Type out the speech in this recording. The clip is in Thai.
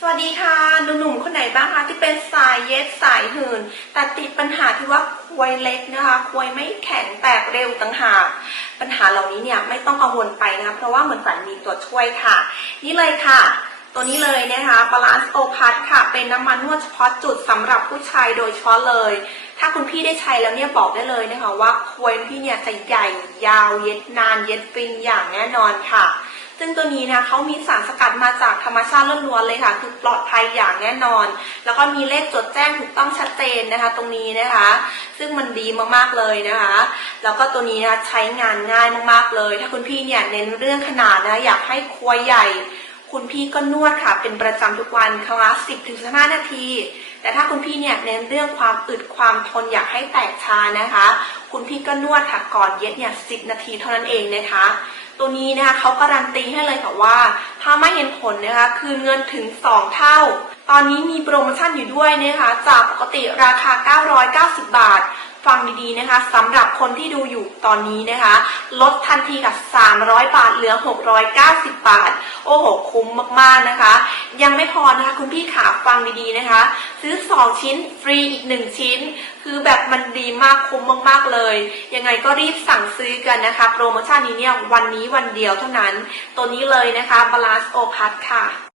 สวัสดีค่ะหนุ่มๆคนไหนบ้างคะที่เป็นสายเย็ดสายหืนแต่ติดปัญหาที่ว่าควยเล็กนะคะควยไม่แข็งแตกเร็วต่างหากปัญหาเหล่านี้เนี่ยไม่ต้องกังวลไปนะคะเพราะว่าเหมือนฝันมีตัวช่วยค่ะ นี่เลยค่ะ ตัวนี้เลยนะคะบาลานซ์โอพัทค่ะ เป็นน้ำมันนวดเฉพาะจุดสำหรับผู้ชายโดยเฉพาะเลย ถ้าคุณพี่ได้ใช้แล้วเนี่ยบอกได้เลยนะคะว่าควยพี่เนี่ยจะใหญ่ยาวเย็ดนานเย็ดฟินอย่างแน่นอนค่ะ ซึ่งตัวนี้นะเขามีสารสกัดมาจากธรรมชาติล้วนๆเลยค่ะ คือปลอดภัยอย่างแน่นอน แล้วก็มีเลขจดแจ้งถูกต้องชัดเจนนะคะ ตรงนี้นะคะ ซึ่งมันดีมากๆเลยนะคะ แล้วก็ตัวนี้นะใช้งานง่ายมากๆเลย ถ้าคุณพี่เนี่ยเน้นเรื่องขนาดนะอยากให้ครัวใหญ่ คุณพี่ก็นวดค่ะ เป็นประจำทุกวันครั้งละ10ถึง15 นาที แต่ถ้าคุณพี่เนี่ยเน้นเรื่องความอึดความทนอยากให้แตกชานะคะ คุณพี่ก็นวดค่ะก่อนเย็ดเนี่ยสินาทีเท่านั้นเองนะคะ ตัวนี้นะคะเขาการันตีให้เลยค่ะว่า ถ้าไม่เห็นผลนะคะคืนเงินถึง 2 เท่า ตอนนี้มีโปรโมชั่นอยู่ด้วยนะคะจากปกติราคา 990 บาท ฟังดีๆนะคะสำหรับคนที่ดูอยู่ตอนนี้นะคะ ลดทันทีกับ 300 บาทเหลือ 690 บาท โอ้โห คุ้มมากๆนะคะ ยังไม่พอนะคะคุณพี่ขาฟังดีๆนะคะ ซื้อ 2 ชิ้นฟรีอีก 1 ชิ้น คือแบบมันดีมากคุ้มมากๆเลย ยังไงก็รีบสั่งซื้อกันนะคะ โปรโมชั่นนี้เนี่ยวันนี้วันเดียวเท่านั้น ตัวนี้เลยนะคะ Balance O p a s ค่ะ